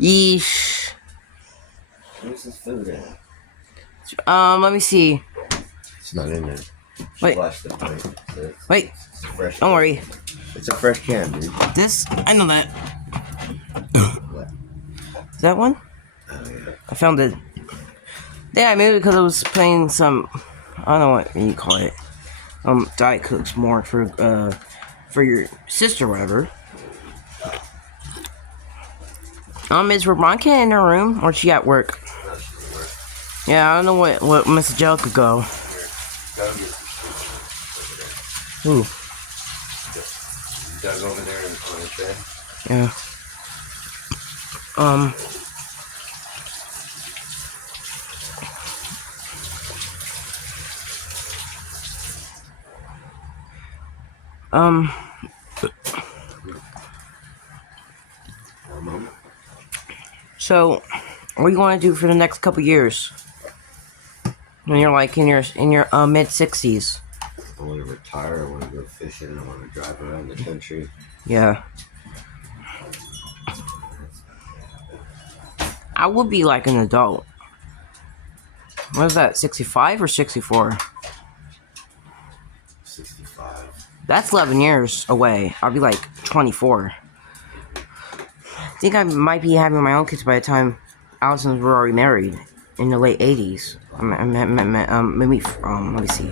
Yeesh. Where's this food at? Let me see. It's not in there. Wait. Wash the plate. Wait. It's a fresh Don't can. worry. It's a fresh can, dude. This, I know that. What? Is that one? Oh, yeah. I found it. Yeah, maybe because I was playing some, I don't know what you call it. Diet Cokes more for your sister or whatever. Is Rebecca in her room or is she at work? Yeah, I don't know what Miss Angelica go. Go get some Ooh. Doug over there on the bed. Yeah. So, what do you want to do for the next couple years? When you're like in your mid-60s. I want to retire. I want to go fishing. I want to drive around the country. Yeah. I would be like an adult. What is that, 65 or 64? 65. That's 11 years away. I'll be like 24. I think I might be having my own kids by the time Allison were already married in the late 80s. Maybe, let me see.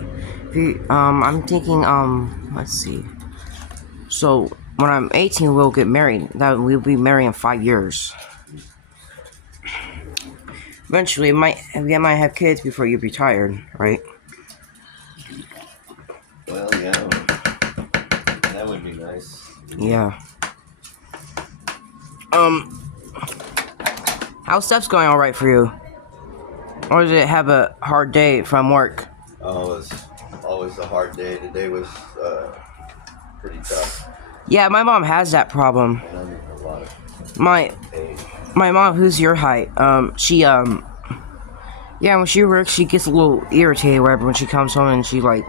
I'm thinking, let's see. So, when I'm 18, we'll get married. We'll be married in 5 years. Eventually, we might have kids before you retired, right? Well, yeah. That would be nice. Yeah. How's stuff's going all right for you? Or did it have a hard day from work? Oh, it was always a hard day. Today was pretty tough. Yeah, my mom has that problem. And I'm in a lot of My pain. mom, who's your height, she yeah, when she works, she gets a little irritated, whatever, when she comes home and she like,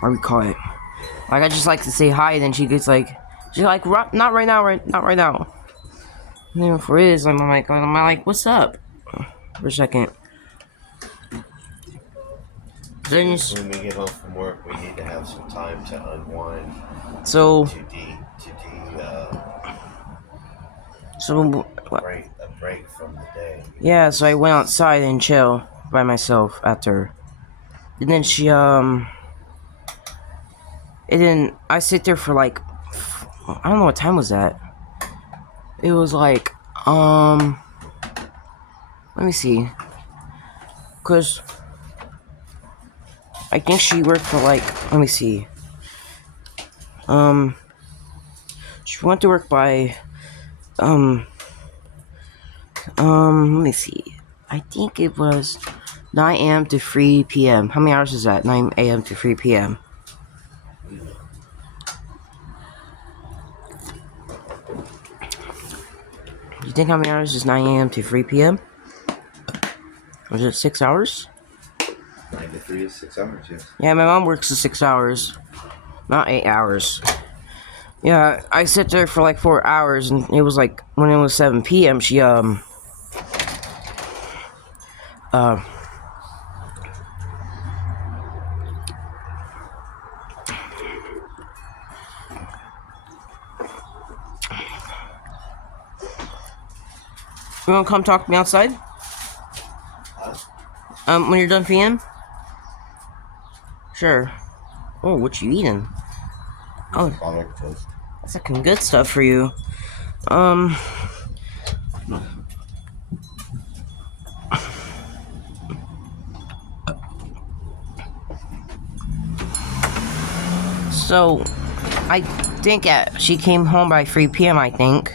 what do we call it? Like, I just like to say hi, then she gets like, she's like, not right now, not right now. And then for it is, I'm like, what's up? For a second. Then you, When we get home from work, we need to have some time to unwind. so, A break from the day. yeah, so I went outside and chill by myself after. And then I sit there for like, I don't know what time was that. It was like, let me see. Cause I think she worked for like, let me see. She went to work by, let me see. I think it was 9 a.m. to 3 p.m. How many hours is that? 9 a.m. to 3 p.m. You think how many hours is 9 a.m. to 3 p.m.? Was it 6 hours? 9 to 3 is 6 hours, yes. Yeah, my mom works 6 hours. Not 8 hours. Yeah, I sit there for like 4 hours, and it was like, when it was 7 p.m., she, you wanna come talk to me outside? When you're done peeing? Sure. Oh, what you eating? Oh, Garlic toast. that's fucking good stuff for you. So, I think she came home by 3 p.m., I think.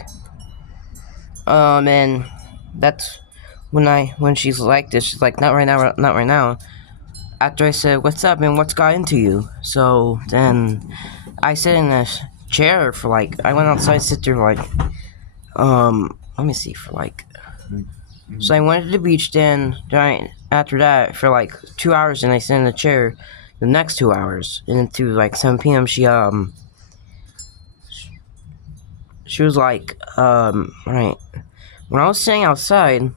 And that's when she's like this, she's like, not right now, not right now. After I said, what's up, and what's got into you? So, then I sit in a chair for like, I went outside, sit there for like, let me see, for like, so I went to the beach then, after that, for like 2 hours, and I sat in the chair the next 2 hours, and then to like 7 p.m. she was like, right, When I was sitting outside,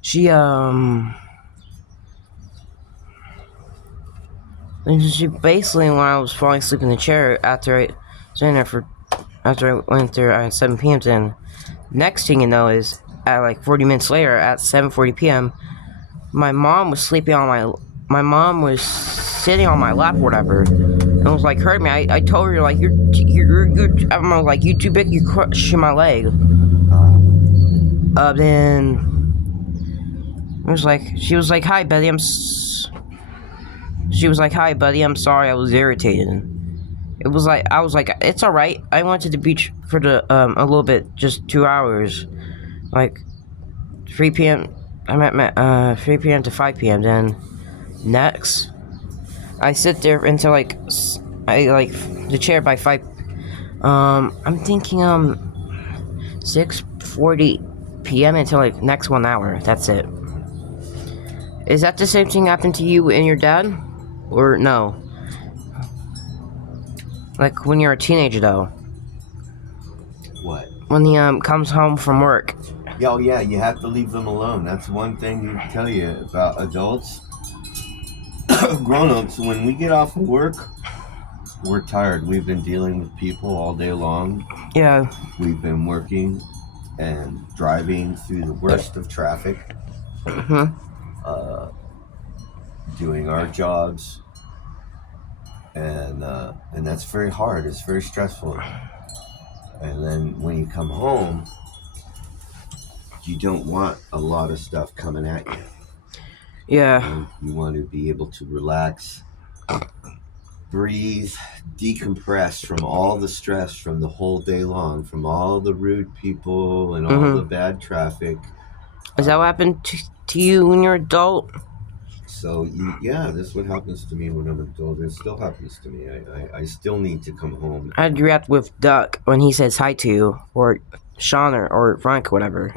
she and she basically, when I was falling asleep in the chair after I sitting there for after I went there at 7 p.m. Then next thing you know is at like 40 minutes later at 7:40 p.m. my mom was sleeping on my mom was sitting on my lap or whatever and was like hurt me. I told her like you're I was like you too big, you're crushing my leg. Then it was like she was like hi buddy she was like hi buddy I'm sorry I was irritated. It was like I was like it's all right. I went to the beach for the a little bit, just 2 hours, like 3 p.m. I'm at 3 p.m. to 5 p.m. Then next, I sit there until like I like the chair by 5. I'm thinking 6:40 p.m. until like next 1 hour. That's it. Is that the same thing happened to you and your dad, or no? Like when you're a teenager though. What? When he comes home from work. Oh yeah, you have to leave them alone. That's one thing you tell you about adults. Grown-ups, when we get off of work, we're tired. We've been dealing with people all day long. Yeah. We've been working and driving through the worst of traffic. Doing our jobs, and that's very hard. It's very stressful. And then when you come home, you don't want a lot of stuff coming at you. Yeah. You want to be able to relax, breathe, decompress from all the stress from the whole day long, from all the rude people and all the bad traffic. Is that what happened to you when you're an adult? So, yeah, this is what happens to me when I'm an adult. It still happens to me. I still need to come home. How do you react with Duck when he says hi to you, or Sean, or Frank, whatever?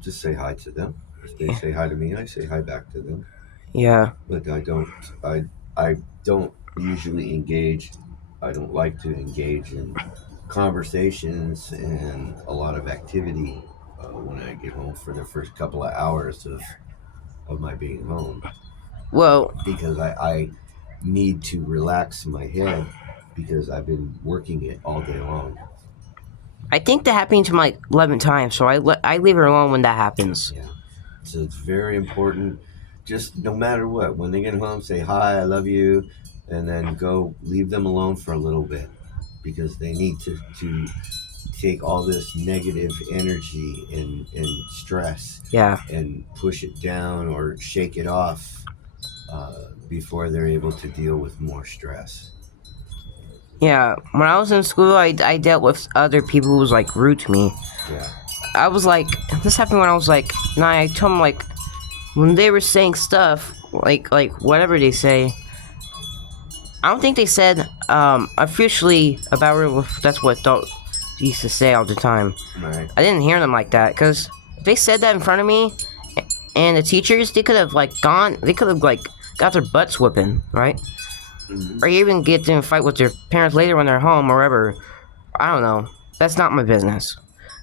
Just say hi to them. If they say hi to me, I say hi back to them. Yeah. But I don't usually engage. I don't like to engage in conversations and a lot of activity when I get home for the first couple of hours of my being home. Well, because I need to relax my head because I've been working it all day long. I think that happened to me like 11 times, so I leave her alone when that happens. Yeah. So it's very important. Just no matter what, when they get home, say hi, I love you, and then go leave them alone for a little bit because they need to take all this negative energy and stress and push it down or shake it off before they're able to deal with more stress. Yeah, when I was in school, I dealt with other people who was like rude to me. Yeah. I was like, this happened when I was like 9. I told them like, when they were saying stuff, like whatever they say, I don't think they said officially about her. That's what adults used to say all the time. Right. I didn't hear them like that, because if they said that in front of me, and the teachers, they could have like got their butts whipping, right? Or even get in a fight with their parents later when they're home or wherever. I don't know. That's not my business.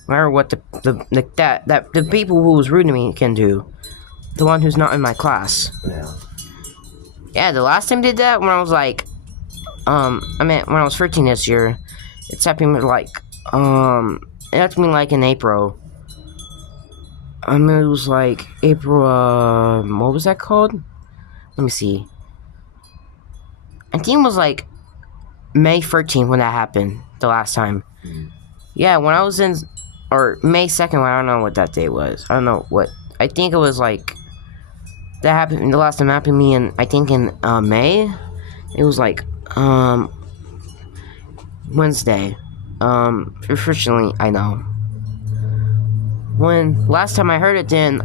No matter what the people who was rude to me can do. The one who's not in my class. Yeah. Yeah, the last time I did that when I was like, when I was 13 this year. It's happened like, it happened like in April. It was like April, what was that called? Let me see. I think it was like May 13th when that happened, the last time. Yeah, when I was in, or May 2nd, I don't know what that day was. I don't know what, I think it was like, that happened, the last time it happened to me in, I think in May. It was like, Wednesday. Unfortunately, I know. When last time I heard it, then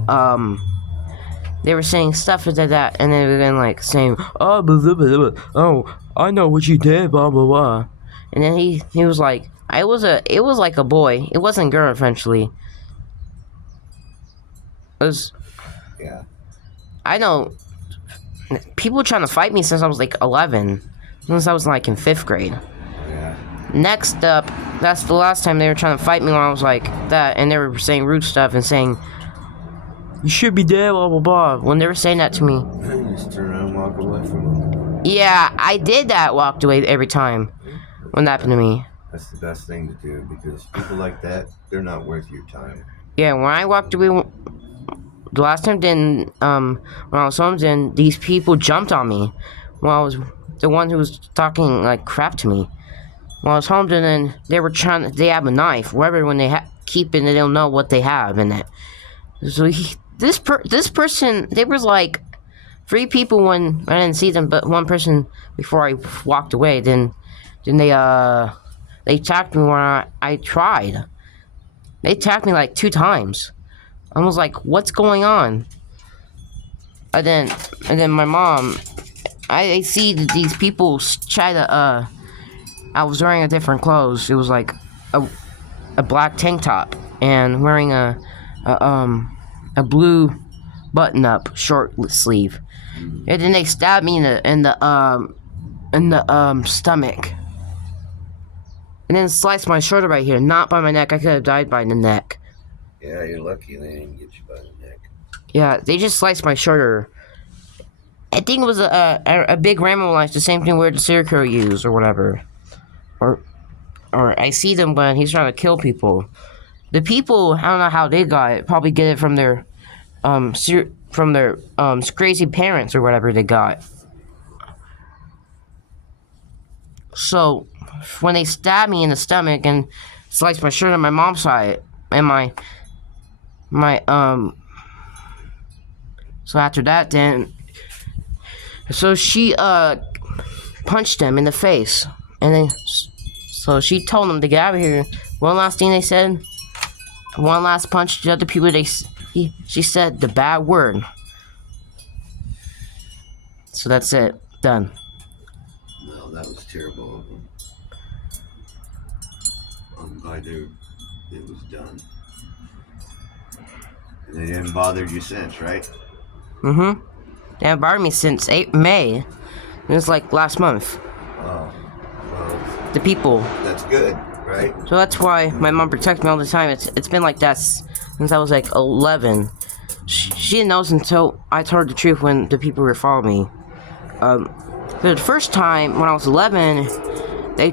they were saying stuff like that, and they were then like saying, "Oh, blah, blah, blah, blah. Oh, I know what you did, blah blah blah," and then he was like, it was like a boy. It wasn't a girl, eventually. It was. Yeah. I know. People were trying to fight me since I was like 11, since I was like in 5th grade. Yeah. Next up, that's the last time they were trying to fight me when I was like that, and they were saying rude stuff and saying, "You should be dead," blah blah blah. When they were saying that to me, Just turn around and walk away from them. yeah, I did that. Walked away every time when that happened to me. That's the best thing to do because people like that, they're not worth your time. Yeah, when I walked away, the last time, then when I was home, then these people jumped on me. When I was the one who was talking like crap to me. When I was home, then they were trying. They have a knife. Whatever, when they keep it, they don't know what they have in it. So this person, there was like 3 people when I didn't see them, but 1 person before I walked away. Then they attacked me when I tried. They attacked me like 2 times. I was like, what's going on? And then my mom, I see that these people try to, I was wearing a different clothes. It was like a black tank top and wearing a blue button-up short sleeve. And then they stabbed me in the stomach. And then sliced my shoulder right here, not by my neck. I could have died by the neck. Yeah, you're lucky they didn't get you by the neck. Yeah, they just sliced my shoulder. I think it was a big Rambo knife, the same thing where the serial killer used or whatever. Or I see them when he's trying to kill people. The people, I don't know how they got it. Probably get it from their crazy parents or whatever they got. So when they stabbed me in the stomach and sliced my shirt on my mom's side and my so after that then so she punched him in the face and then so she told him to get out of here. One last thing they said, one last punch to other people, she said the bad word. So that's it, done. No, that was terrible of them. I'm glad it was done. And they didn't bother you since, right? Mm-hmm. They haven't bothered me since May. It was like last month. Oh, well, The people. that's good, right? So that's why my mom protects me all the time. It's been like that since I was like 11. She didn't know until I told her the truth when the people were following me. For the first time when I was 11, they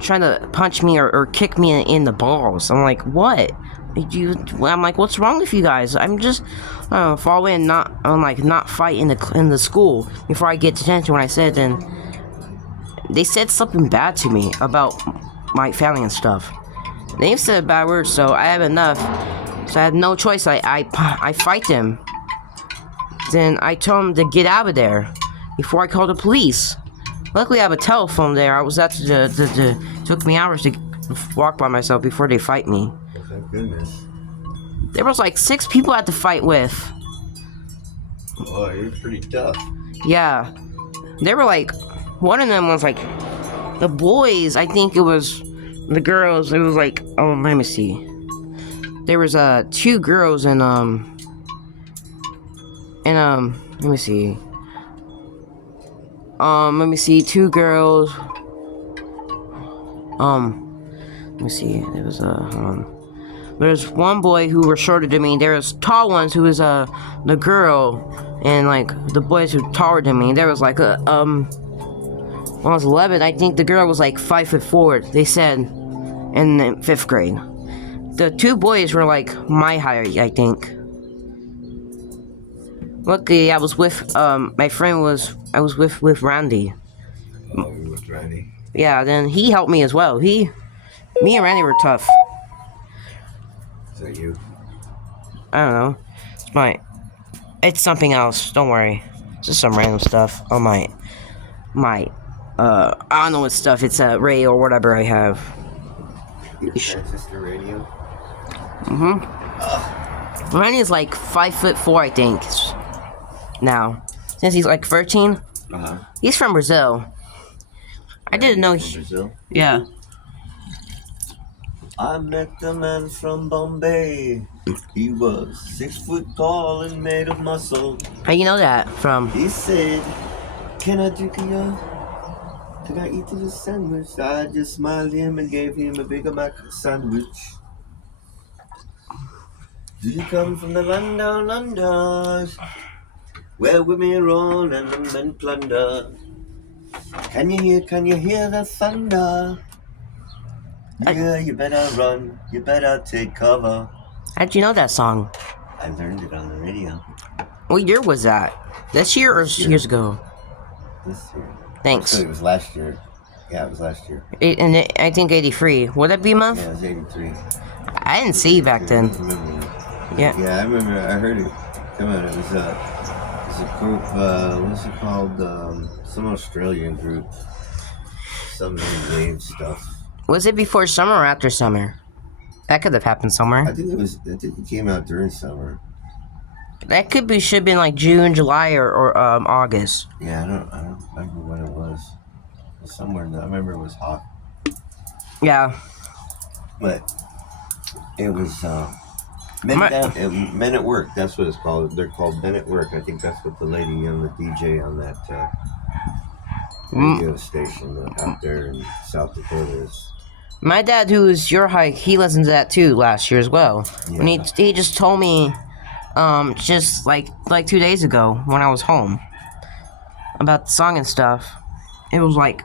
trying to punch me or kick me in the balls. I'm like, what? I'm like, what's wrong with you guys? I'm just following and not fight in the school before I get detention. When I said, then they said something bad to me about my family and stuff. They said bad words, so I have enough. So I had no choice. I fight them. Then I told them to get out of there before I called the police. Luckily, I have a telephone there. I was at took me hours to walk by myself before they fight me. Thank goodness. There was like 6 people I had to fight with. Oh, you're pretty tough. Yeah. They were like, one of them was like, the boys, I think it was, the girls, it was like, oh, let me see. There was 2 girls and let me see. Let me see, 2 girls. Let me see. There was there's one boy who was shorter than me. There was tall ones who was the girl, and like the boys who taller than me. There was like when I was 11, I think the girl was like 5'4". They said in the 5th grade. The 2 boys were like my height, I think. Luckily, I was with my friend I was with Randy. Oh, you with Randy? Yeah, then he helped me as well. Me and Randy were tough. Is that you? I don't know. It's something else. Don't worry. It's just some random stuff on my I don't know what stuff. It's a radio or whatever I have. Your transistor radio? Mm-hmm. Randy's like 5'4", I think. Now, since he's like 13. Uh-huh. He's from Brazil. I didn't know. Brazil? Yeah. I met the man from Bombay. He was 6 foot tall and made of muscle. How you know that from? He said, "Can I drink of your Could I eat this sandwich? I just smiled at him and gave him a Big Mac sandwich. Do you come from the land down under, where women roll and the men plunder? Can you hear the thunder? Yeah, you better run, you better take cover. How'd you know that song? I learned it on the radio. What year was that? This year or This year. years ago? This year. Thanks. Actually, it was last year. Yeah, it was last year. I think 83. Would that be month? Yeah, it was 83. I didn't see you back then. I remember that. Yeah. Yeah, I remember. I heard it. Come on, it was a group. What's it called? Some Australian group. Some new wave stuff. Was it before summer or after summer? That could have happened somewhere. I think it came out during summer. That should have been like June, July, or August. Yeah, I don't remember when it was. It was somewhere. I remember it was hot. Yeah. But it was Men at Work. That's what it's called. They're called Men at Work. I think that's what the lady on the DJ on that radio station out there in South Dakota is. My dad, who's your height, he listened to that too last year as well. Yeah. When he just told me, just like 2 days ago when I was home, about the song and stuff. It was like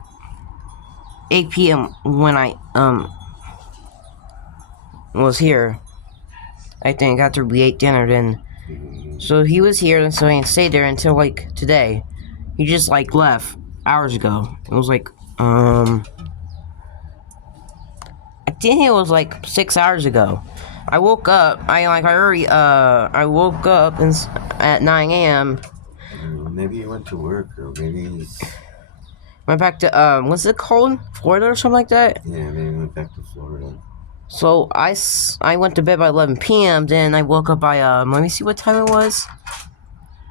8 p.m. when I was here. I think after we ate dinner, then. So he was here, and so he stayed there until like today. He just like left hours ago. It was like I think it was like 6 hours ago. I woke up. I woke up at 9 a.m. Maybe he went to work, or maybe he's. Went back to what's it called? Florida or something like that. Yeah, maybe he went back to Florida. So I went to bed by 11 p.m. Then I woke up by let me see what time it was.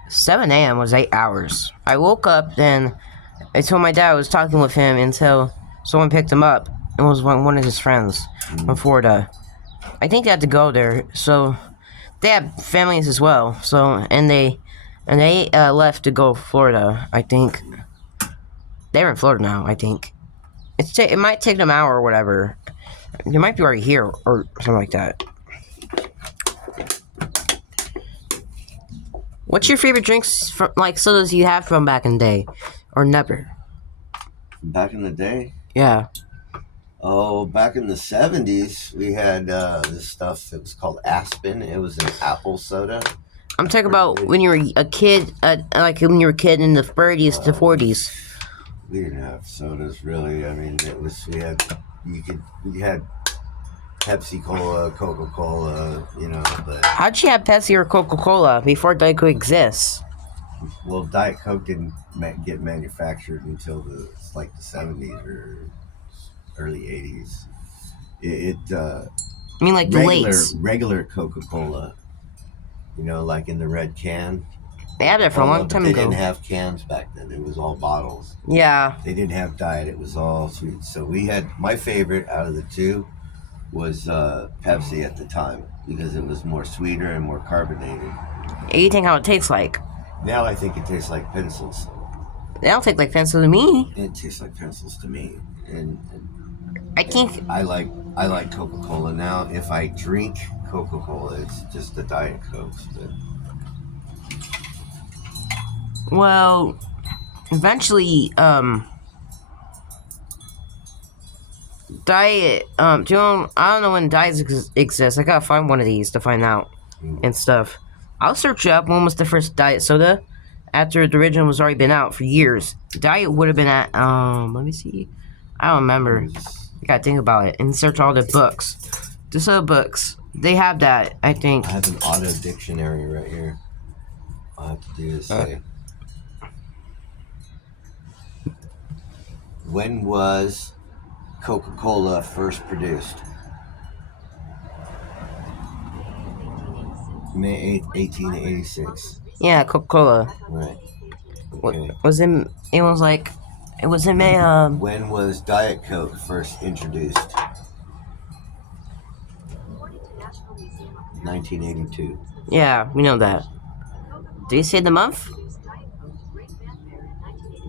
7 a.m. was 8 hours. I woke up, then I told my dad I was talking with him until someone picked him up. It was one of his friends from Florida. I think they had to go there, so they have families as well. So and they left to go to Florida. I think they're in Florida now. I think it might take them an hour or whatever. They might be already here or something like that. What's your favorite drinks from like sodas you have from back in the day, or never? Back in the day? Yeah. Oh, back in the 70s, we had this stuff. It was called Aspen. It was an apple soda. I'm talking about when you were a kid, like when you were a kid in the 30s to 40s. We didn't have sodas really. I mean, we had Pepsi Cola, Coca Cola, but. How'd you have Pepsi or Coca Cola before Diet Coke exists? Well, Diet Coke didn't get manufactured until the 70s or early 80s. I mean, like the lates. Regular Coca Cola, like in the red can. They had it for a long time ago. They didn't have cans back then. It was all bottles. Yeah. They didn't have diet. It was all sweet. So we had, my favorite out of the two was Pepsi at the time because it was more sweeter and more carbonated. You think how it tastes like? Now I think it tastes like pencils. They don't taste like pencil to me. It tastes like pencils to me. And I think I like Coca-Cola now. If I drink Coca-Cola, it's just the Diet Coke. Well, eventually, diet, I don't know when diets exist. I gotta find one of these to find out and stuff. I'll search it up. When was the first diet soda? After the original was already been out for years. Diet would have been at, let me see. I don't remember. I gotta think about it and search all the books. The soda books. They have that, I think. I have an auto dictionary right here. All I have to do is say, when was Coca-Cola first produced? May 8th, 1886. Yeah, Coca-Cola. Right. Okay. It was in May, When was Diet Coke first introduced? 1982. Yeah, we know that. Did you say the month?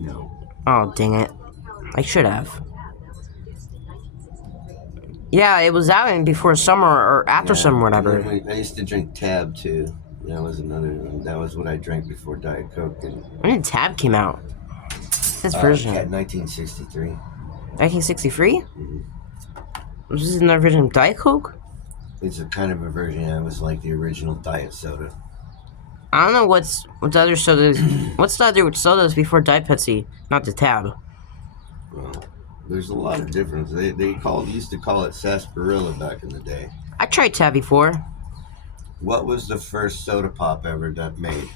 No. Oh, dang it. I should have. Yeah, it was out in before summer or after Yeah. summer, And whatever. then I used to drink Tab too. That was another one. That was what I drank before Diet Coke and When did Tab came out? This version. 1963. 1963? Mhm. Was this another version of Diet Coke? It's a kind of a version. It was like the original diet soda. I don't know what's the other sodas. What's the other sodas before Diet Pepsi? Not the Tab. Well, there's a lot of difference. They used to call it sarsaparilla back in the day. I tried Tab before. What was the first soda pop ever made?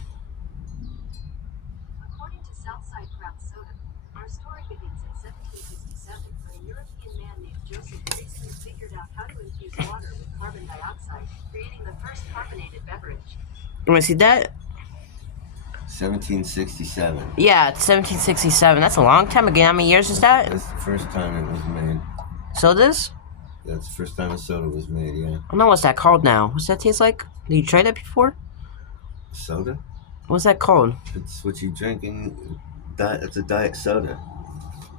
According to Southside Craft Soda, our story begins in 1767 when a European man named Joseph Priestley figured out how to infuse water with carbon dioxide, creating the first carbonated beverage. You want to see that? 1767. Yeah, it's 1767. That's a long time ago. How many years is that? That's the first time it was made. Sodas? That's the first time a soda was made, yeah. I don't know what's that called now. What's that taste like? Did you try that before? Soda? What's that called? It's what you drink in it's a diet soda.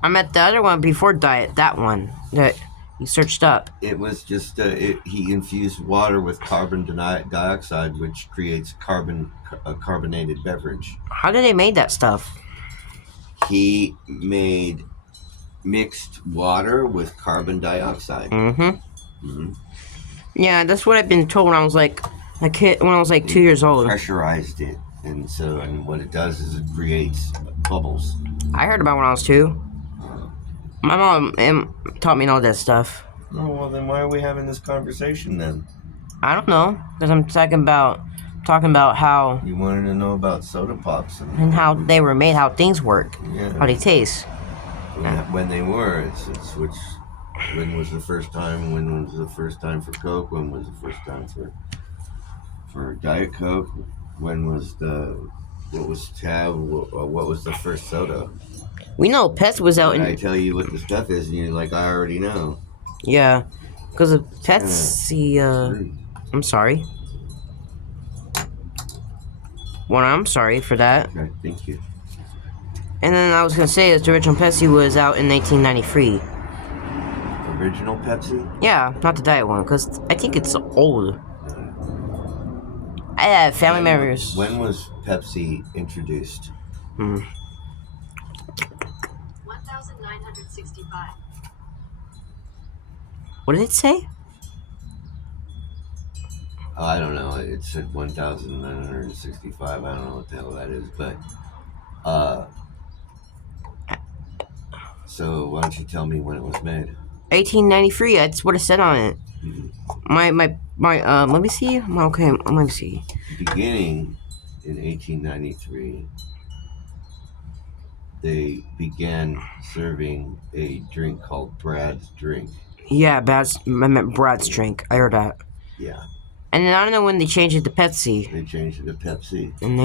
I meant the other one before Diet. That one that you searched up. It was just he infused water with carbon dioxide, which creates a carbonated beverage. How did they make that stuff? He mixed water with carbon dioxide. Yeah, that's what I've been told when I was like a kid. When I was like 2 years old. Pressurized it, and what it does is it creates bubbles. I heard about it when I was 2. My mom taught me all that stuff. Oh, well, then why are we having this conversation then? I don't know, because I'm talking about how You wanted to know about soda pops and how they were made, how things work, yeah, how they taste. when they were. It's which. When was the first time? When was the first time for Coke? When was the first time for Diet Coke? When was what was Tab? What was the first soda? We know Pepsi was out And in I tell you what the stuff is, and you're like, I already know. yeah, because of Pepsi. I'm sorry. Well, I'm sorry for that. Okay, thank you. And then I was gonna say that the original Pepsi was out in 1993. Original Pepsi? Yeah, not the diet one, because I think it's old. I have family members. When was Pepsi introduced? 1965. What did it say? I don't know. It said 1,965. I don't know what the hell that is, but so why don't you tell me when it was made? 1893. That's what it said on it. My let me see. Okay, let me see. Beginning in 1893, they began serving a drink called Brad's drink. Yeah, I meant Brad's drink. I heard that. Yeah. And then I don't know when they changed it to Pepsi. They changed it to Pepsi. In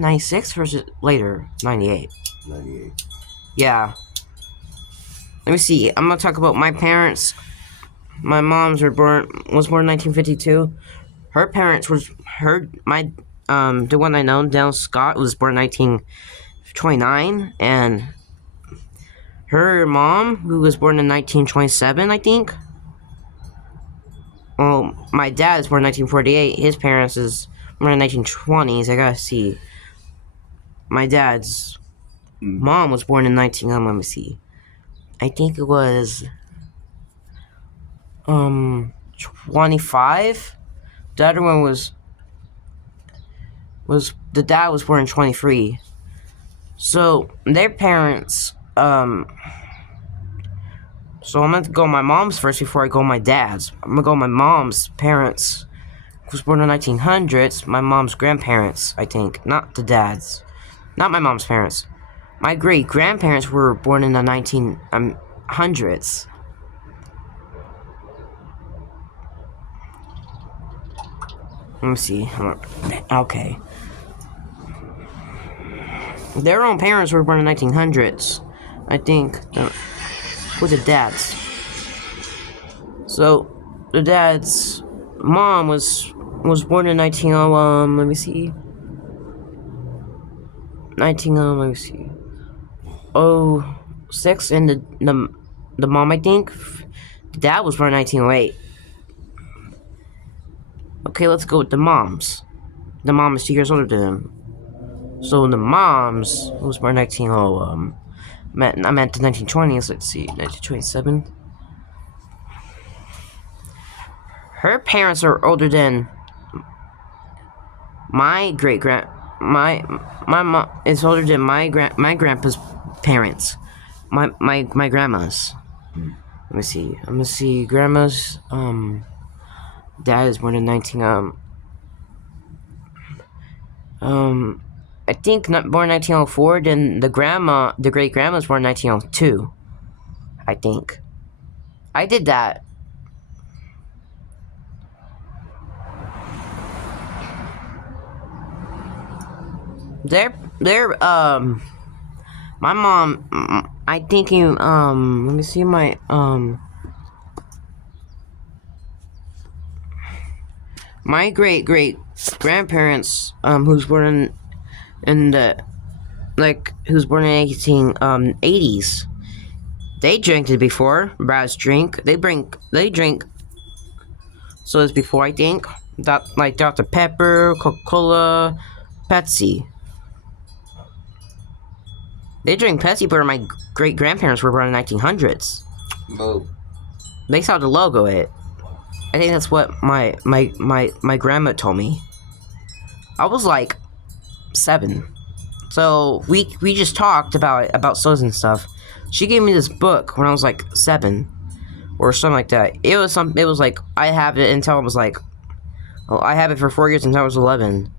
96 or is it later? 98. 98. Yeah. Let me see. I'm gonna talk about my parents. My mom's was born in 1952. Her parents the one I know, Dale Scott, was born in 1929, and her mom, who was born in 1927, I think. Well, my dad is born in 1948. His parents is born in 1920s. I gotta see. My dad's mom was born in let me see. I think it was 25. The other one was the dad was born in 23. So their parents so I'm gonna go my mom's first before I go my dad's. I'm gonna go my mom's parents, who was born in the 1900s. My mom's grandparents, I think, not the dad's, not my mom's parents. My great grandparents were born in the 1900s. Let me see. Okay. Their own parents were born in the 1900s, I think. With the dad's. So the dad's mom was born in 19 let me see. 1906, and the mom, I think, the dad was born in 1908. Okay, let's go with the moms. The mom is 2 years older than him. So the moms was born in 1900. I meant the 1920s. Let's see, 1927. Her parents are older than my great grand. My mom is older than my grandpa's parents. My grandma's. Let me see. I'm gonna see grandma's dad is born in 19 I think not born in 1904. Then the great grandma was born in 1902. I think. I did that. They're my mom. I thinking let me see my my great grandparents who's born in the who's born in 1880s. They drank it before. Brad's drink. They drink. So it's before, I think. Like Dr. Pepper, Coca-Cola, Pepsi. They drink Pepsi, but my great grandparents were born in the 1900s. Oh. They saw the logo. I think that's what my grandma told me. I was like 7. So we just talked about sodas and stuff. She gave me this book when I was like 7 or something like that. It was like I have it until I was like, I have it for 4 years until I was 11.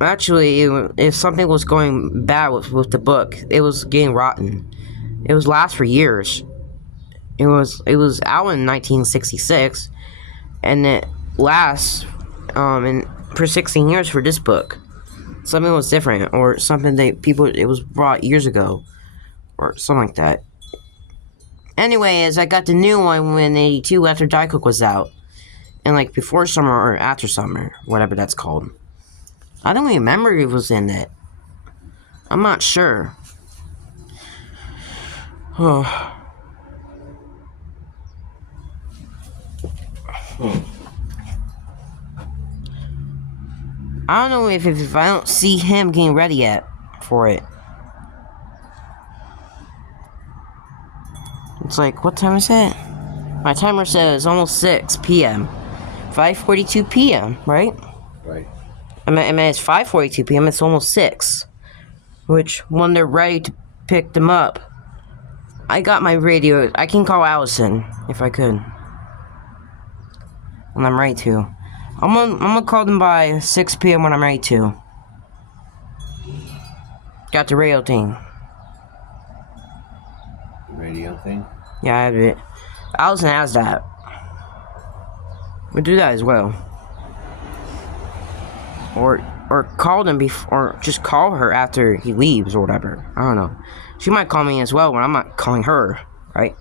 Actually, if something was going bad with the book, it was getting rotten. It was last for years. It was out in 1966, and it lasts for 16 years for this book. Something was different, or something it was brought years ago, or something like that. Anyways, I got the new one in '82 after Diet Coke was out, and like before summer or after summer, whatever that's called. I don't remember if it was in it. I'm not sure. Oh. I don't know if I don't see him getting ready yet for it. It's like, what time is it? My timer says almost 6 p.m. 5:42 p.m., right? Right. I mean, it's 5:42 p.m. It's almost 6. Which, when they're ready to pick them up, I got my radio. I can call Allison if I could. When I'm ready to. I'm gonna call them by 6 p.m. when I'm ready to. Got the radio thing. The radio thing? Yeah, I have it. Allison has that. We do that as well. Or call them before, or just call her after he leaves or whatever. I don't know. She might call me as well when I'm not calling her, right?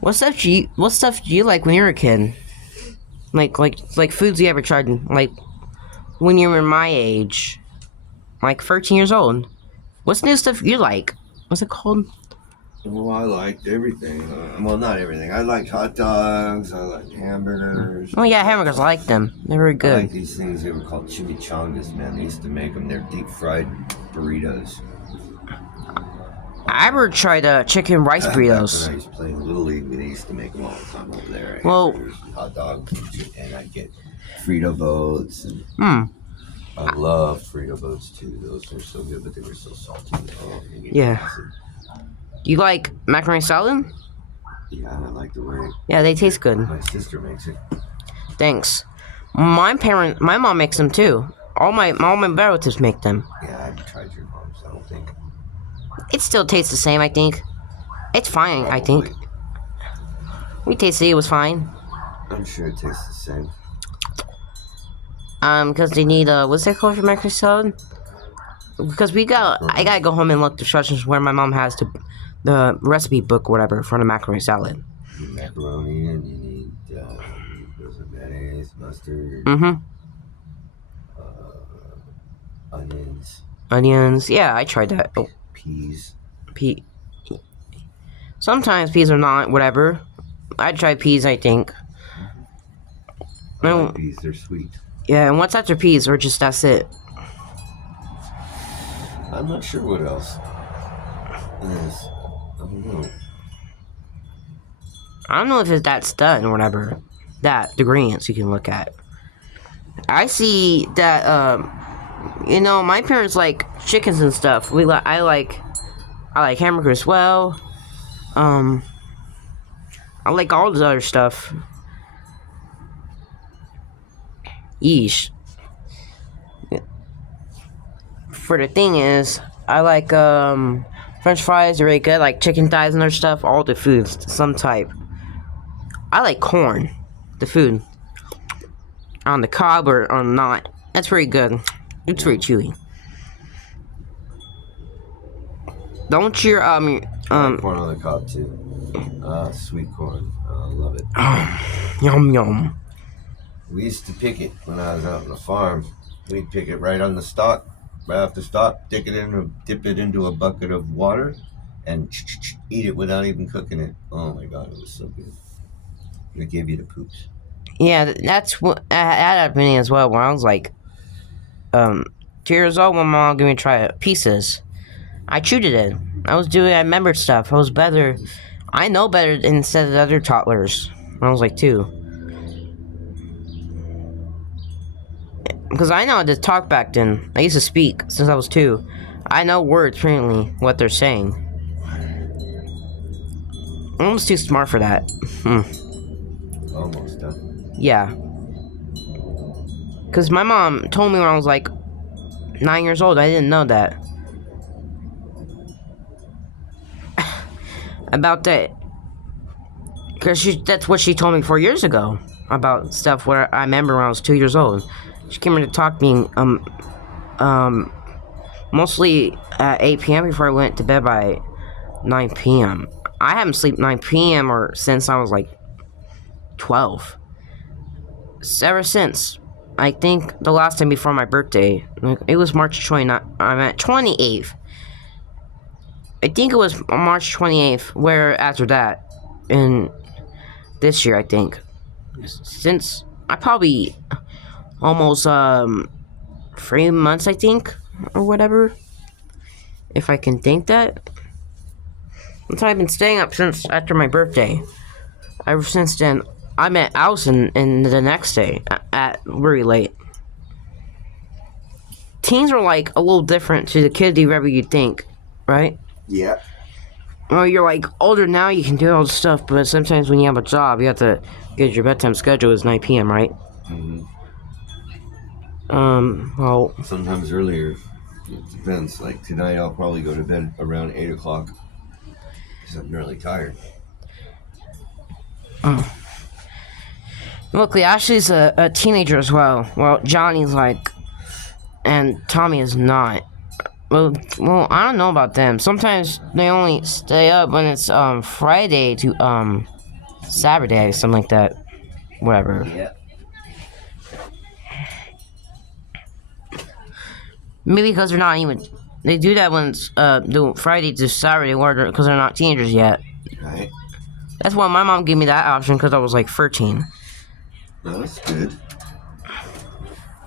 What stuff do you like when you were a kid? Like foods you ever tried, like when you were my age, like 13 years old. What's new stuff you like? What's it called? Well, I liked everything. Well, not everything. I liked hot dogs. I liked hamburgers. Oh yeah, hamburgers. I like them. They're very I good. like these things. They were called chimichangas, man. They used to make them. They're deep fried burritos. I ever tried chicken rice Back when burritos. I used to play Little League, they used to make them all the time over there. Well- Hamburgers, hot dogs, and I'd get Frito boats. And Hmm. I love Frito boats too. Those were so good, but they were so salty. Oh, they get Yeah. acid. You like macaroni salad? Yeah, I like the way Yeah, they taste good. my sister makes it. Thanks. My mom makes them too. All my relatives make them. Yeah, I haven't tried your mom's. I don't think. It still tastes the same, I think. It's fine, I think. Probably. We tasted it, it was fine. I'm sure it tastes the same. Because they need, what's that called for macaroni salad? Because I gotta go home and look the instructions where my mom has the recipe book, whatever, for the macaroni salad. You need macaroni and you need mayonnaise, mustard. Mm-hmm. onions, Yeah, I tried that. Oh, peas. pea. Sometimes peas are not, whatever. I tried peas, I think. I No. like peas. They're sweet. Yeah, and what's after peas, or just that's it? I'm not sure what else is. I don't know. I don't know if that's done or whatever. That, the ingredients you can look at. I see that, my parents like chickens and stuff. I like hamburgers as well. I like all this other stuff. Yeesh. For the thing is, I like, French fries are really good. Like chicken thighs and other stuff. All the foods, some type. I like corn. The food. On the cob or not. That's very good. It's very chewy. Don't you, I like corn on the cob too. Sweet corn. I love it. Yum yum. We used to pick it when I was out on the farm. We'd pick it right on the stalk, right off the stalk, dip it into a bucket of water, and eat it without even cooking it. Oh my God, it was so good. It gave you the poops. Yeah, that's what I had me as well. When I was like, 2 years old, my mom gave me a try it. Pieces. I chewed it in. I remembered stuff. I was better. I know better instead of the other toddlers. When I was like 2. Because I know how to talk back then. I used to speak since I was 2. I know words, apparently, what they're saying. I'm almost too smart for that. Almost done. Yeah. Because my mom told me when I was like 9 years old. I didn't know that. About that. Because that's what she told me 4 years ago. About stuff where I remember when I was 2 years old. She came in to talk to me, mostly at 8 p.m. before I went to bed by 9 p.m. I haven't slept 9 p.m. or since I was like 12. Ever since. I think the last time before my birthday. It was March 29th. I'm at 28th. I think it was March 28th. Where after that, in this year, I think. Since I probably almost 3 months, I think, or whatever. If I can think that. So I've been staying up since after my birthday. Ever since then, I met Allison in the next day at very late. Teens are like a little different to the kids you'd think, right? Yeah. Well, you're like older now, you can do all this stuff, but sometimes when you have a job, you have to get your bedtime schedule is 9 p.m., right? Mm-hmm. Well, sometimes earlier. It depends. Like tonight, I'll probably go to bed around 8 o'clock because I'm really tired. luckily, Ashley's a teenager as well. Well, Johnny's like, and Tommy is not. Well, I don't know about them. Sometimes they only stay up when it's Friday to Saturday, something like that. Whatever. Yeah. Maybe because they're not even. They do that when it's do Friday to Saturday order because they're not teenagers yet. Right. That's why my mom gave me that option because I was like 13. No, that's good.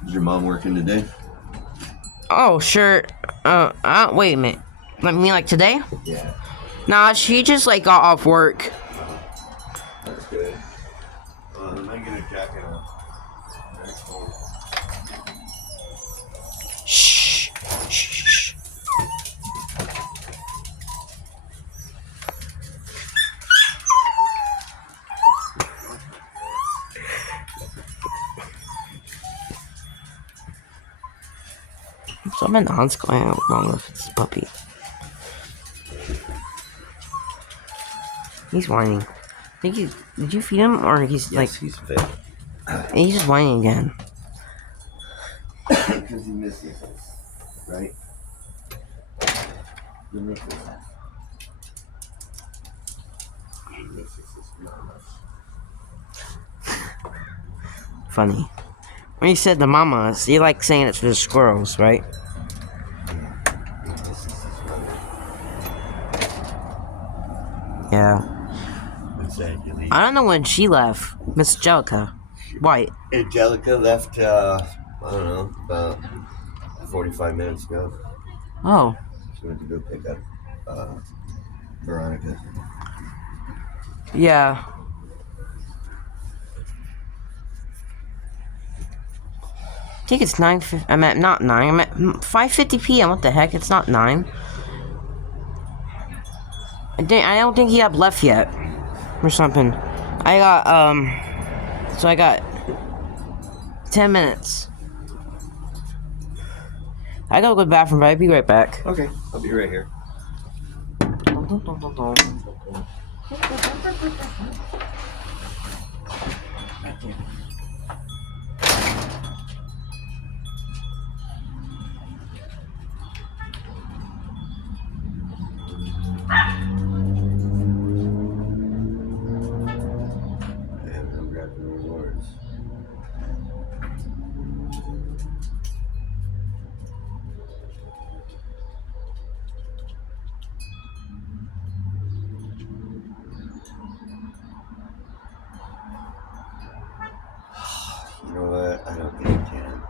Is your mom working today? Oh, sure. Wait a minute. Let me like today? Yeah. Nah, she just like got off work. That's good. I might get a jacket on. Very cold. Shh. Shh. Something on's going on wrong with this puppy. He's whining. Did you feed him or he's Yes, he's fit. he's just whining again? Because he misses us, right? He misses us. He misses us very much. Funny. When you said the mamas, you like saying it to the squirrels, right? Yeah. I'm sad you leave. I don't know when she left. Miss Jellica. White. Angelica left, I don't know, about 45 minutes ago. Oh. She went to go pick up Veronica. Yeah. I think it's 9. I'm at not 9. I'm at 5:50 p.m. What the heck? It's not 9. I don't think he had left yet, or something. I got 10 minutes. I gotta go to the bathroom, but I'll be right back. Okay, I'll be right here. And I'm grabbing rewards. You know what? I don't think I can.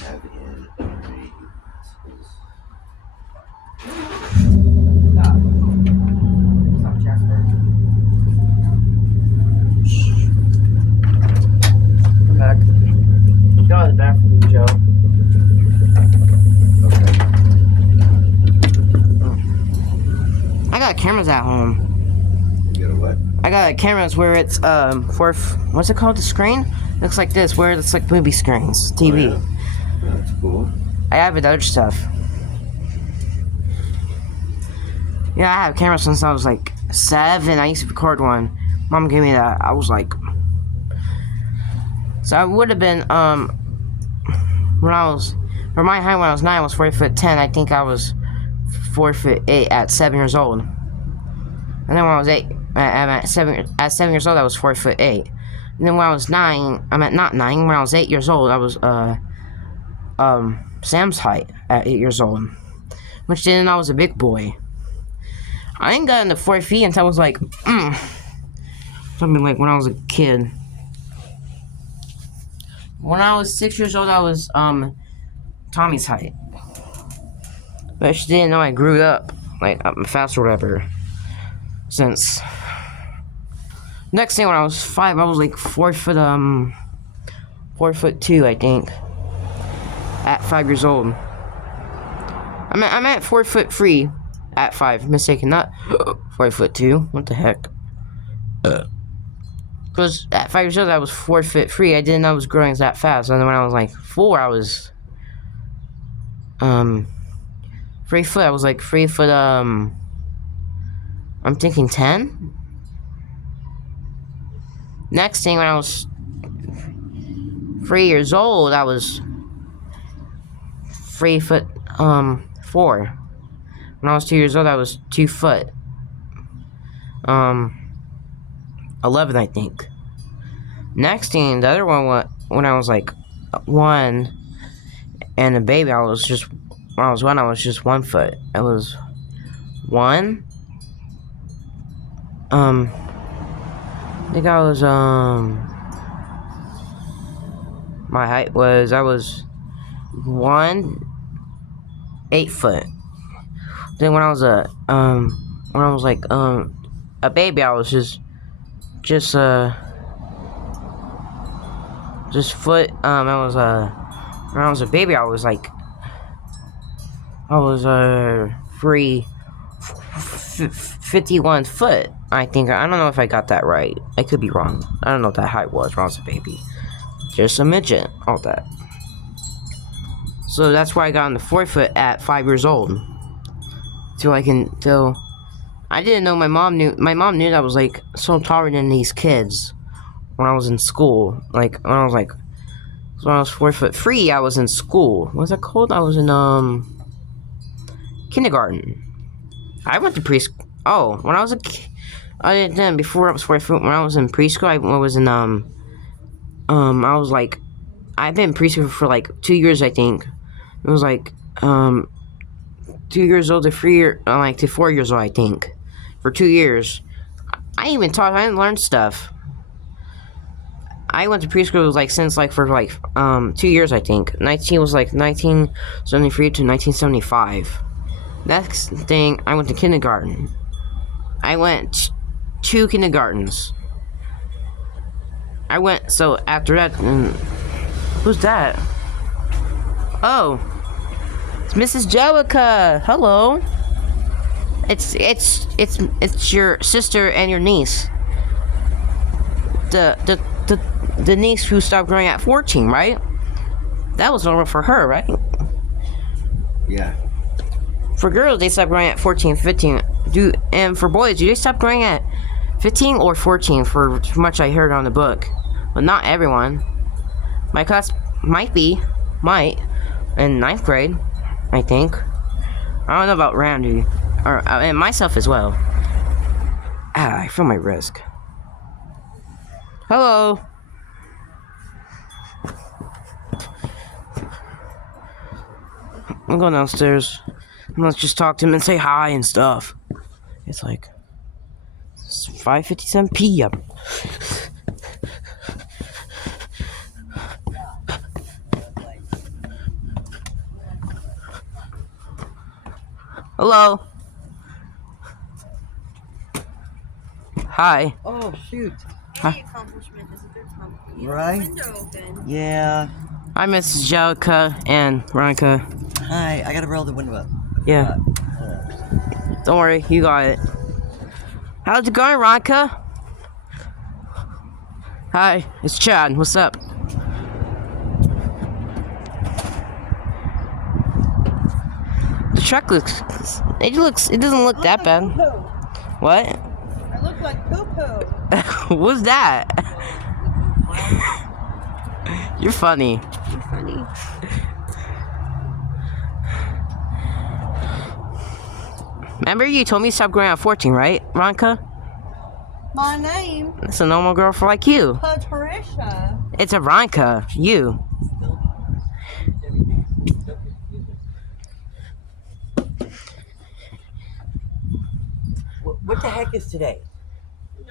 Have in already. Stop, Jasper. Come back. Go to the bathroom, Joe. I got cameras at home. You got a what? I got cameras where it's what's it called? The screen looks like this, where it's like movie screens, TV. Oh, yeah. That's cool. I have it other stuff. Yeah, I have cameras since I was like 7. I used to record one. Mom gave me that. I was like, so I would have been when I was, or my height when I was 9 was 4'10". I think I was 4'8" at 7 years old. And then when I was 8, at 7 years old, I was 4'8". And then when I was 9, I'm at not 9. When I was 8 years old, I was Sam's height at 8 years old, which then I was a big boy. I ain't got into 4 feet until I was like, something like when I was a kid. When I was 6 years old, I was Tommy's height. But she didn't know I grew up, like I'm fast or whatever. Since next thing when I was 5, I was like 4'2", I think. At 5 years old. I'm at 4'3" at 5. Mistaken, not 4'2". What the heck? Because at 5 years old I was 4'3". I didn't know I was growing that fast. And then when I was like 4, I was 3 foot. I was like 3 foot. I'm thinking 10. Next thing when I was 3 years old, I was 3 foot 4. When I was 2 years old, I was 2 foot 11, I think. Next thing, the other one, when I was like 1 and a baby, I was just 1 foot. I was 1. I think I was my height was, I was 8 foot. Then when I was a baby, I was just foot. When I was a baby, I was like I was free 51 foot. I think. I don't know if I got that right. I could be wrong. I don't know what that height was when I was a baby. Just a midget. All that. So that's why I got on the 4 foot at 5 years old. Till I didn't know my mom knew that I was like so taller than these kids when I was in school. Like when I was 4 foot 3, I was in school. What was that called? I was in kindergarten. I went to preschool. Oh, when I was a kid, then before I was 4 foot, when I was in preschool, I was in I was like, I've been in preschool for like 2 years, I think. It was like 2 years old to 4 years old, I think. For 2 years, I didn't learn stuff. I went to preschool like since like for like 2 years, I think. 1973 to 1975. Next thing, I went to kindergarten. I went 2 kindergartens. So after that, who's that? Oh, it's Mrs. Jellica. Hello. It's your sister and your niece. The niece who stopped growing at 14, right? That was normal for her, right? Yeah. For girls, they stop growing at 14, 15. And for boys, do they stop growing at 15 or 14? For much I heard on the book, but not everyone. My class might in 9th grade, I think. I don't know about Randy, and myself as well. I feel my wrist. Hello. I'm going downstairs. Let's just talk to him and say hi and stuff. It's like 5:57 p.m. Hello. Hi. Oh shoot! Hi. Accomplishment is a good accomplishment. Right? Window open. Yeah. Hi, Mrs. Jellica and Veronica. Hi. I gotta roll the window up. Yeah. Don't worry, you got it. How's it going, Veronica? Hi, it's Chad. What's up? The truck it doesn't look that bad. What? I look like poo-poo. What's that? You're funny. You're funny. Remember you told me to stop growing at 14, right, Veronica? My name, That's a normal girl for like you. Patricia. It's a Veronica. You. What the heck is today?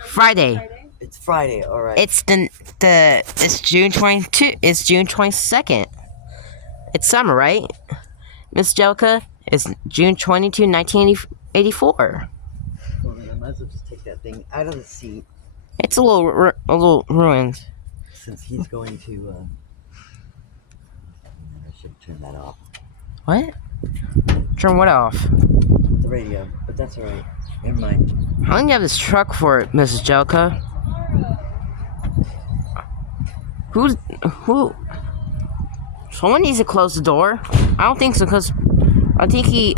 Friday. It's Friday. All right. It's it's June 22. It's June 22nd. It's summer, right? Miss Jellica? It's June 22, 1984. Well, then I might as well just take that thing out of the seat It's a little ruined. since he's going to. I should turn that off. What? Turn what off? The radio, but that's all right. Never mind. How long do you have this truck for, Mrs. Jellica? Who? Someone needs to close the door. I don't think so, because I think he,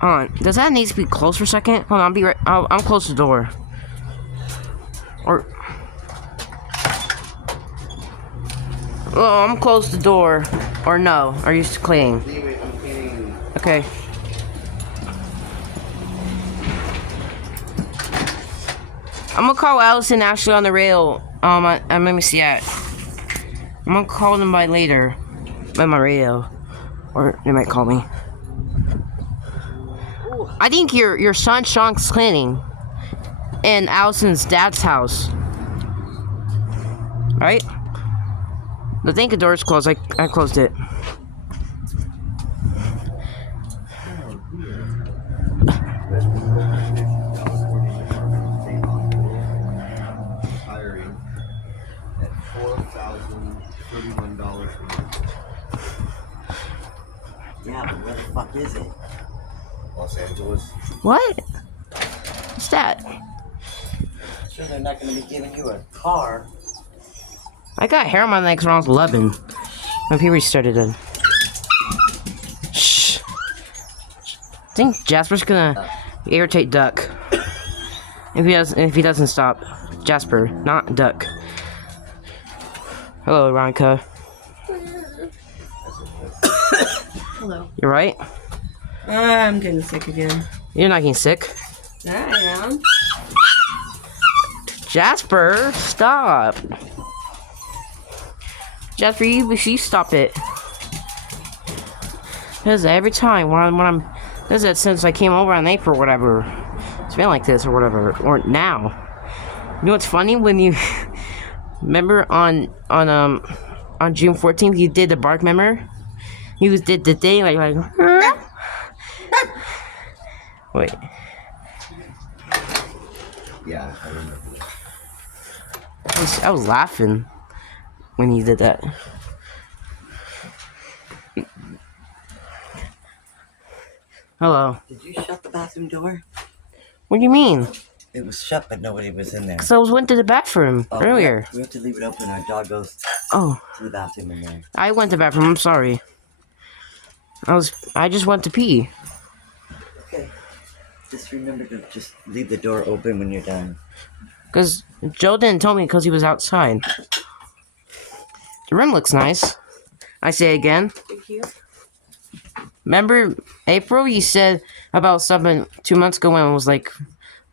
Hold on. Does that need to be closed for a second? Hold on, I'll be right. I'll close the door. Or. Oh, I'm close the door. Or no? Are you just cleaning? I'm cleaning. Okay. I'm gonna call Allison actually on the rail. Let me see that. I'm gonna call them by later. By my radio. Or they might call me. I think your son Sean's cleaning in Allison's dad's house. Right? I think the door's closed. I closed it. $31 for that. Yeah, but where the fuck is it? Los Angeles. What? What's that? Sure, they're not going to be giving you a car. I got hair on my legs when I was 11. My puberty started then. Shh. I think Jasper's gonna irritate Duck. If he doesn't stop. Jasper, not Duck. Hello, Ronka. Hello. You right? I'm getting sick again. You're not getting sick. I am. Jasper, stop. Jasper, you stop it. Because every time when I'm this is since I came over on April or whatever, it's been like this or whatever, or now. You know what's funny when you remember on June 14th you did the bark member? You did the thing like wait. Yeah, I remember. I was laughing when you did that. Hello. Did you shut the bathroom door? What do you mean? It was shut, but nobody was in there. So I went to the bathroom Oh, earlier. We have to leave it open. Our dog goes Oh, to the bathroom in there. I went to the bathroom. I'm sorry. I just went to pee. Okay. Just remember to just leave the door open when you're done. Because Joe didn't tell me because he was outside. The room looks nice. I say again. Thank you. Remember April? You said about something 2 months ago when it was like,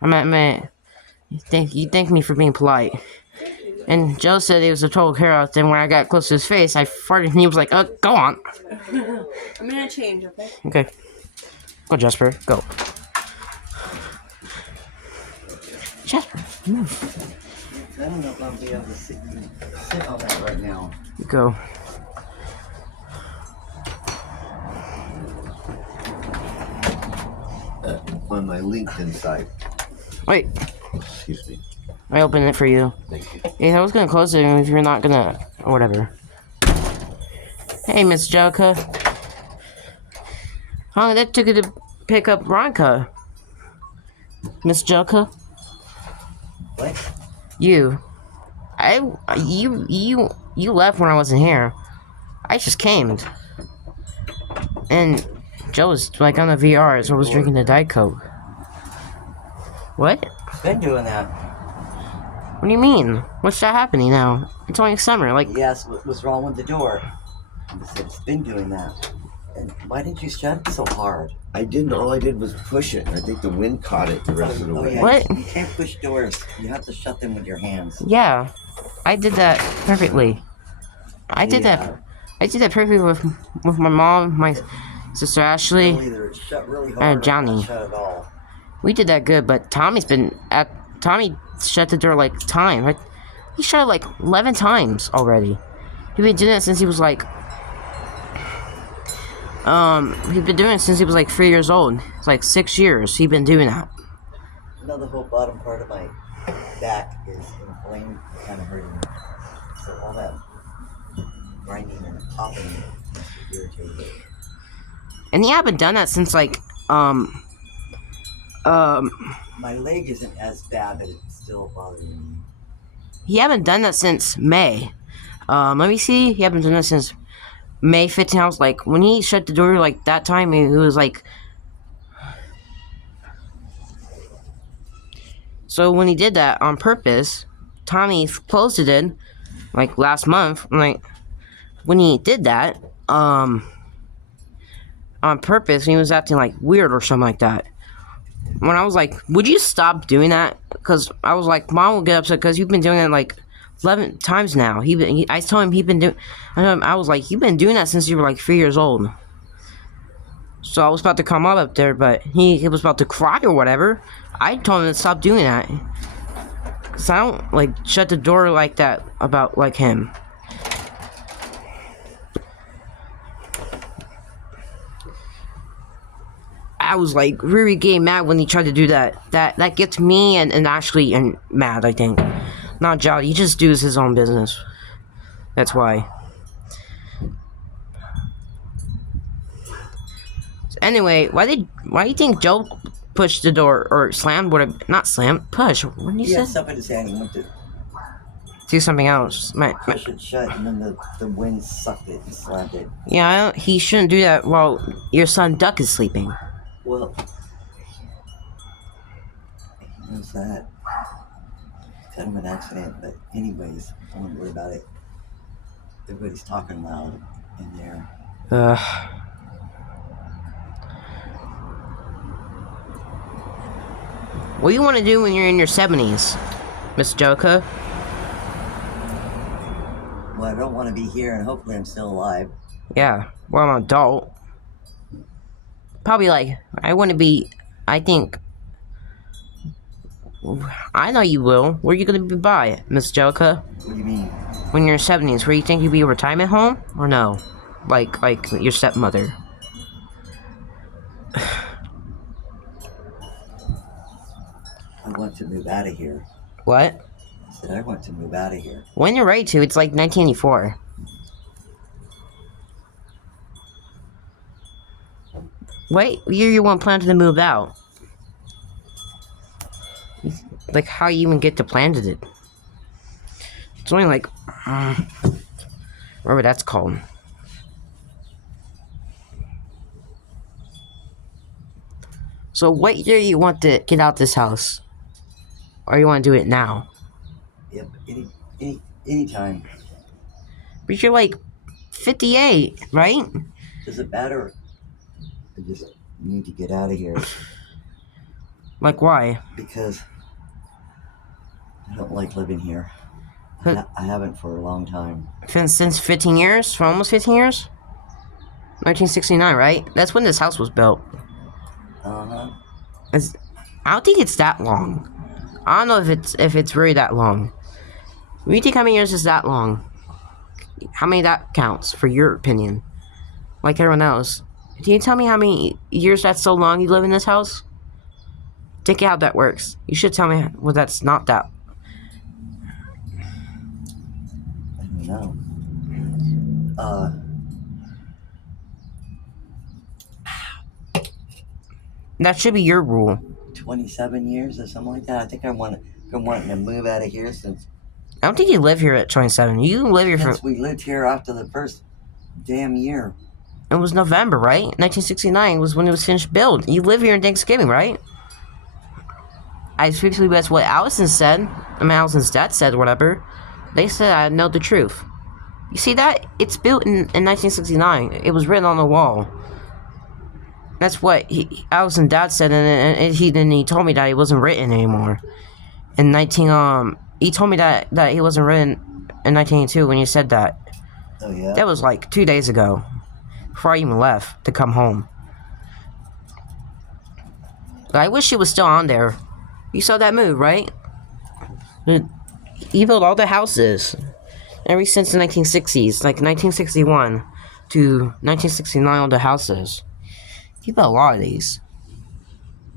you thank me for being polite. And Joe said it was a total chaos. Then when I got close to his face, I farted and he was like, go on. I'm gonna change, okay? Okay. Go, Jasper. Go. Jasper, move. I don't know if I'll be able to sit on that right now. Go. On my LinkedIn site. Wait. Excuse me. I opened it for you. Thank you. Yeah, I was gonna close it if you're not gonna... or whatever. Hey, Miss Jellica. How long did it took you to pick up Ronka? Miss Jellica? What? You left when I wasn't here. I just came. And Joe was like on the VR, so I was drinking the Diet Coke. What? Been doing that. What do you mean? What's that happening now? It's only summer, like... Yes, what was wrong with the door? I said, it's been doing that. And why didn't you shut it so hard? I didn't. All I did was push it. I think the wind caught it the rest of the way. Yeah, What? You can't push doors. You have to shut them with your hands. Yeah. I did that perfectly. I did that perfectly with my mom, my sister Ashley. Either it's shut really hard or Johnny. not shut at all. We did that good, but Tommy shut the door like he shut it like 11 times already. He's been doing it since he was like he's been doing it since he was like 3 years old. It's like 6 years he's been doing that. Now the whole bottom part of my back is inflamed, kind of hurting. So all that grinding and popping is irritating. And he haven't done that since like My leg isn't as bad, but it's still bothering me. he haven't done that since May. Let me see. He haven't done that since May 15th. I was like, when he shut the door like that time, it was like. So when he did that on purpose, Tommy closed it in, like last month. Like when he did that, on purpose, he was acting like weird or something like that. When I was like, would you stop doing that? Because I was like, Mom will get upset because you've been doing it like 11 times now. I told him he'd been doing. I was like, you've been doing that since you were like 3 years old. So I was about to come up there, but he was about to cry or whatever. I told him to stop doing that. Cause I don't like shut the door like that about like him. I was like really getting mad when he tried to do that. That gets me and Ashley and mad, I think. Not Jolly. He just does his own business. That's why. Anyway, why do you think Joe pushed the door or slammed? Not slammed, push. What did he He had say? stuff in his hand. He went to Do something else. push it shut, and then the wind sucked it and slammed it. Yeah, he shouldn't do that while your son Duck is sleeping. Well, he knows that. It's kind of an accident, but anyways, I won't worry about it. Everybody's talking loud in there. What do you want to do when you're in your 70s, Miss Joka? Well, I don't want to be here, and hopefully I'm still alive. Yeah, well, I'm an adult. Probably like, I want to be, I think, I know you will. Where are you going to be by, Miss Joka? What do you mean? When you're 70s, where you think you'd be a retirement home? Or no? Like your stepmother. I want to move out of here. What? I said I want to move out of here. When you're ready to, it's like 1984. What year you want plan to move out? Like, how you even get to plan to it? It's only like, whatever that's called. So what year you want to get out this house? Or you want to do it now? Yep, anytime. But you're like 58, right? Does it matter? I just need to get out of here Like, why? because I don't like living here. Huh. I haven't for a long time. Since 15 years? For almost 15 years? 1969, right? That's when this house was built. Uh-huh. I don't think it's that long. I don't know if it's really that long. What do you think how many years is that long? How many that counts for your opinion? Like everyone else. Can you tell me how many years that's so long you live in this house? Think how that works. You should tell me well that's not that. I don't know. That should be your rule. 27 years or something like that. I think been wanting to move out of here since I don't think you live here at 27. You live here for... we lived here after the first damn year. It was November, right? 1969 was when it was finished built. You live here in Thanksgiving, right? Especially that's what Allison said. I mean, Allison's dad said, whatever. They said I know the truth. You see that? It's built in 1969. It was written on the wall. That's what Allison's dad said, and he told me that it wasn't written anymore. In he told me that it wasn't written in 1982 when he said that. Oh yeah. That was like 2 days ago, before I even left to come home. I wish it was still on there. You saw that move, right? He built all the houses ever since the 1960s, like 1961 to 1969, all the houses. He built a lot of these.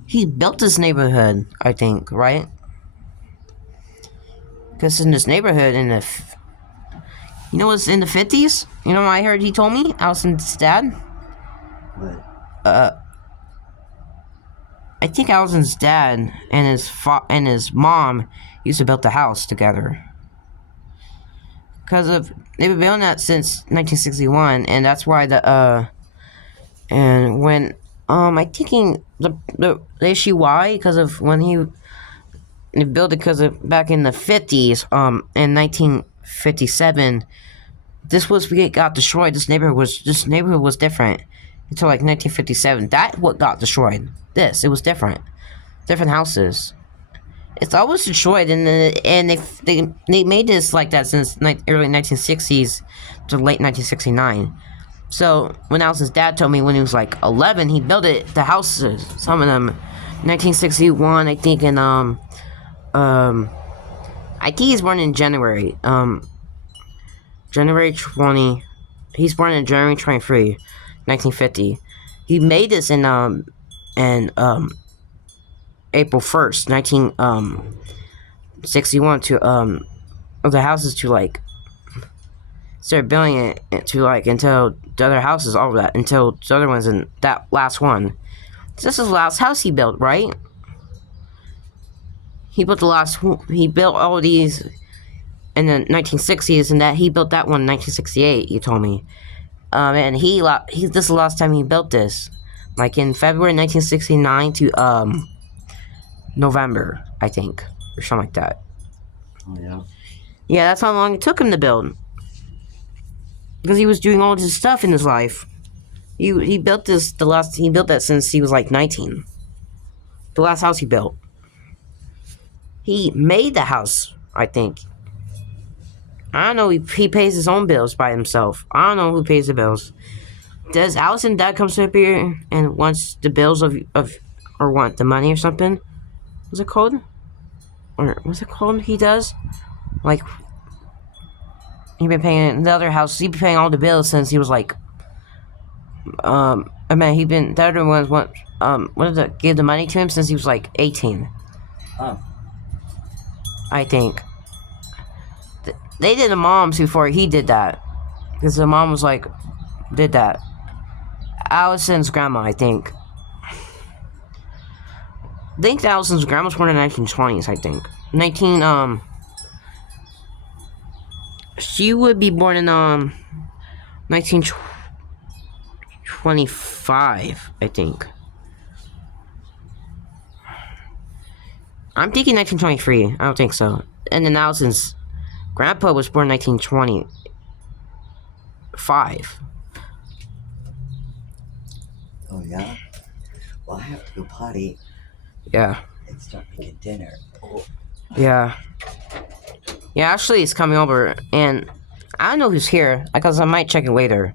He built this neighborhood, I think, right? Because in this neighborhood, you know what's in the 50s? You know what I heard he told me? Allison's dad? What? I think Allison's dad and his mom used to build the house together. Because they've been building that since 1961, and that's why and when I thinking the issue why because of when they built it because of back in the 50s in 1957 got destroyed. This neighborhood was different until like 1957. That what got destroyed. It was different houses. It's always destroyed, and they made this like that since early 1960s to late 1969. So when Allison's dad told me when he was like 11, he built the houses, some of them, 1961, I think, and I think he's born in January, January 20. He's born in January 23, 1950. He made this in April 1st, 1961 to the houses to like start building it to like until the other houses, all of that, until the other ones in that last one. This is the last house he built, right? He built all these in the 1960s, and that he built that one in 1968. He told me, and this is the last time he built this, like in February 1969 to November, I think, or something like that. Oh yeah. Yeah, that's how long it took him to build. Because he was doing all this stuff in his life. He built he built that since he was like 19. The last house he built. He made the house, I think. I don't know, he pays his own bills by himself. I don't know who pays the bills. Does Allison dad comes up here and wants the bills of or want the money or something? What's it called? Or what's it called he does? Like, he been paying the other house. He been paying all the bills since he was like, the other ones gave the money to him since he was like 18. Oh. I think. They did the moms before he did that. Because the mom was like, did that. Allison's grandma, I think. Allison's grandma was born in the 1920s, I think. She would be born in 1925, I think. I'm thinking 1923. I don't think so. And then Allison's grandpa was born in 1925. Oh yeah. Well, I have to go potty Yeah. and start making dinner. Oh. Yeah. Yeah, actually, it's coming over, and I don't know who's here, because I might check it later.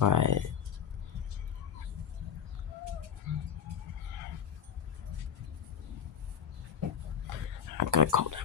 Alright. I'm gonna call them.